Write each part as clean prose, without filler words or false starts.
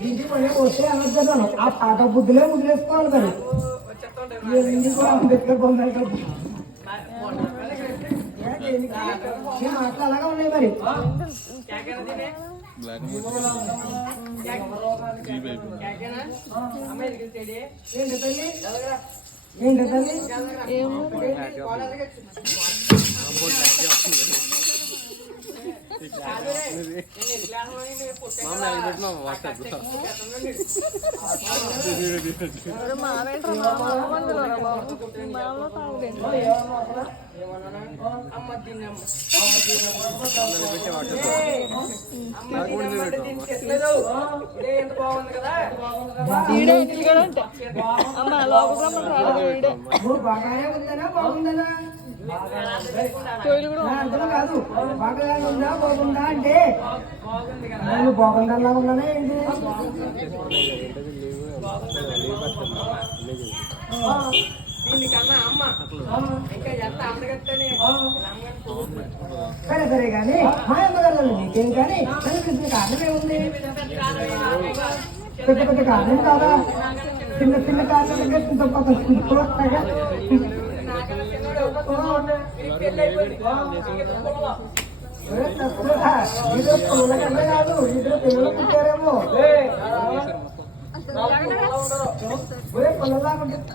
ఇంటికి మళ్ళీ వస్తే అనొచ్చేస్తాను ఆ పాట బుద్ధిలే ముద్రేసుకోవాలి మరి ఇంటికి కూడా అంబేద్కర్ బొమ్మ మాటలు అలాగా ఉన్నాయి మరి ఏంటి తల్లి ఏంటి తల్లి బాగానే ఉందనా బాగుందనా కాదు బాగా ఉందా బాగుందా అంటే నేను బాగుందలా ఉన్నానా ఏంటి సరే సరే కానీ మా అమ్మగారు నీకేం కానీ నన్ను కృష్ణ కారణం ఏముంది పెద్ద పెద్ద కారణం కాదా చిన్న చిన్న కారణం కృష్ణ ఇద్దరు పిల్లలు పుట్టారేమో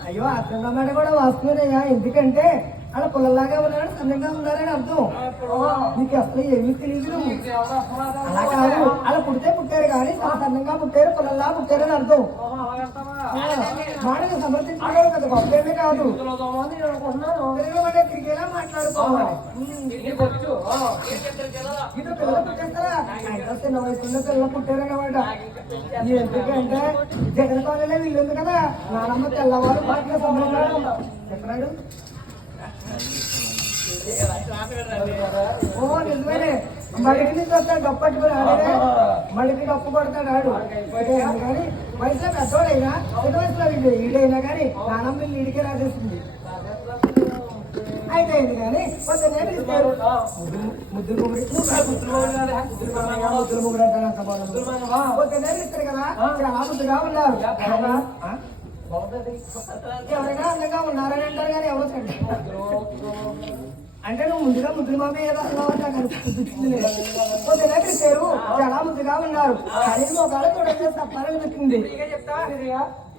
అయ్యో అర్థం కూడా వస్తున్నాయా ఎందుకంటే అలా పొలంలాగా ఉన్నాడు సన్నంగా ఉన్నారని అర్థం నీకు అసలు ఏమీ తెలియదు అలా కాదు అలా పుట్టారు కానీ చాలా సన్నంగా పుట్టారు పొలంలా పుట్టారని అర్థం మాటలు సమర్థించుకోవడం కదా గొప్పేమే కాదు తిరిగేలా మాట్లాడుకోవాలి ఇది పిల్లలు పుట్టేస్తారా అయితే చిన్న వయసులో పిల్లలు పుట్టారన్నమాట ఎందుకంటే జగన్ కాలంలో వీళ్ళు ఉంది కదా నానమ్మ తెల్లవారు మాటలు సంబంధాలు చెప్పాడు ఓ నిజమేనే మడికి నుంచి వస్తాడు డప్పు పట్టుకుని ఆడే మడికి డప్పు కొడతాడు ఆడు కానీ వయసులో పెద్దోడైనా చిన్న వయసులో ఈడైనా కానీ నానమ్మ ఈడికే రాసేస్తుంది అయితే అయింది కానీ పొద్దున్నే పిలుస్తారు ముద్దులు ముగ్గురు పొద్దున్నే పిలుస్తారు కదా చాలా ముద్దుగా ఉన్నారు ఎవరైనా అందంగా ఉన్నారని అంటారు కానీ ఎవరు అంటే నువ్వు ముందుగా ముద్దులు మామే అనిపించింది పొద్దున్నే పిలిచారు చాలా ముద్దుగా ఉన్నారు కానీ ఒకవేళ చూడండి తప్పాలనిపించింది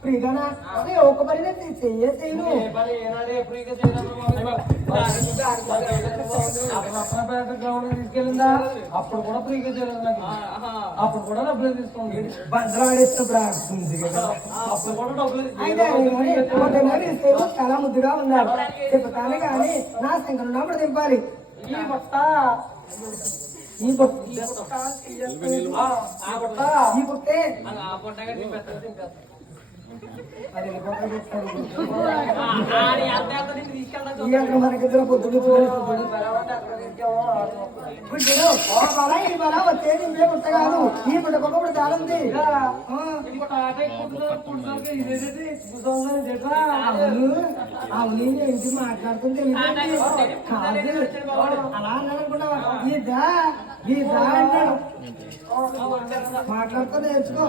ఫ్రీగానా అదే ఒక పని చెయ్యను తీసుకెళ్ళిందా అప్పుడు కూడా ఫ్రీగా చేయలేదు అప్పుడు కూడా డబ్బులు తీసుకోండి బందలు ఆడేసినప్పుడు అప్పుడు కూడా డబ్బులు చాలా ముద్దుగా ఉన్నారు చెప్తాను కానీ నా సంఖ్య ఉన్నప్పుడు దింపాలి ఈ బట్ట ఈ బుట్టే మనకిద్దరు పొద్దులు వచ్చేది ఇవే పుట్ట కాదు ఈ పుట్టకొకప్పుడు చాలా ఉంది అవును ఇంటికి మాట్లాడుతుంటే అలా అన్నాడనుకున్నావా ఈ దా అంటాడు మాట్లాడుతూ నేర్చుకో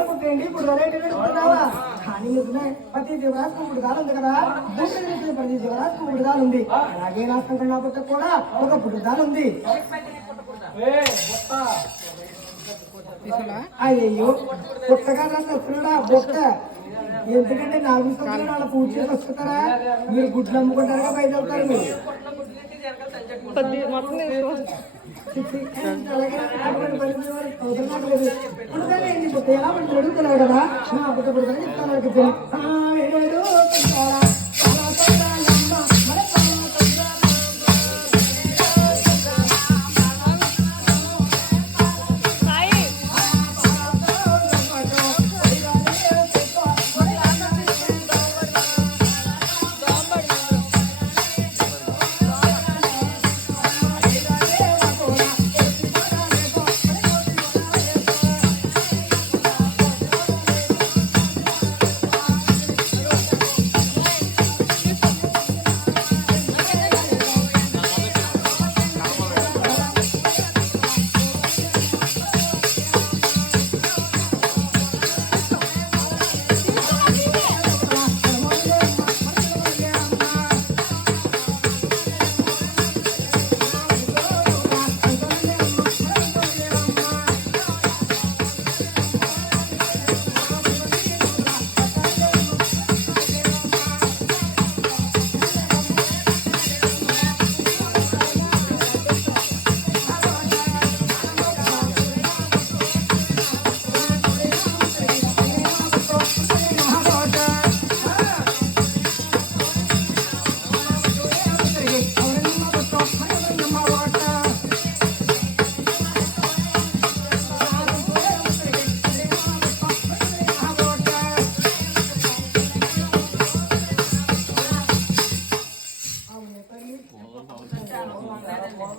పుట్టండి ఇప్పుడు కానీ ప్రతి జీవరాశి పుట్టుదాలు ఉంది కదా ప్రతి జీవరాశి పుట్టుదాలు ఉంది అలాగే రాష్ట్రం పుట్ట కూడా ఒక పుట్టుదాలు ఉంది అయ్యో పుట్టగా వస్తున్నాడా బొక్క ఎందుకంటే 4 సంవత్సరాలు అలా పూజ చేసి వస్తున్నారా మీరు గుడ్లు అమ్ముకుంటారుగా బయట వెళ్తారు మీరు ఎలా పడి అడుగుతున్నావు కదా నా అబద్ధ చెప్తాను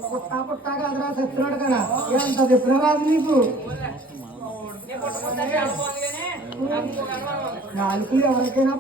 పుట్టా పుట్టా కాదురా చచ్చినాడు కదా ఎంత చెప్పినా రాదు నీకు నాలుగు ఎవరికైనా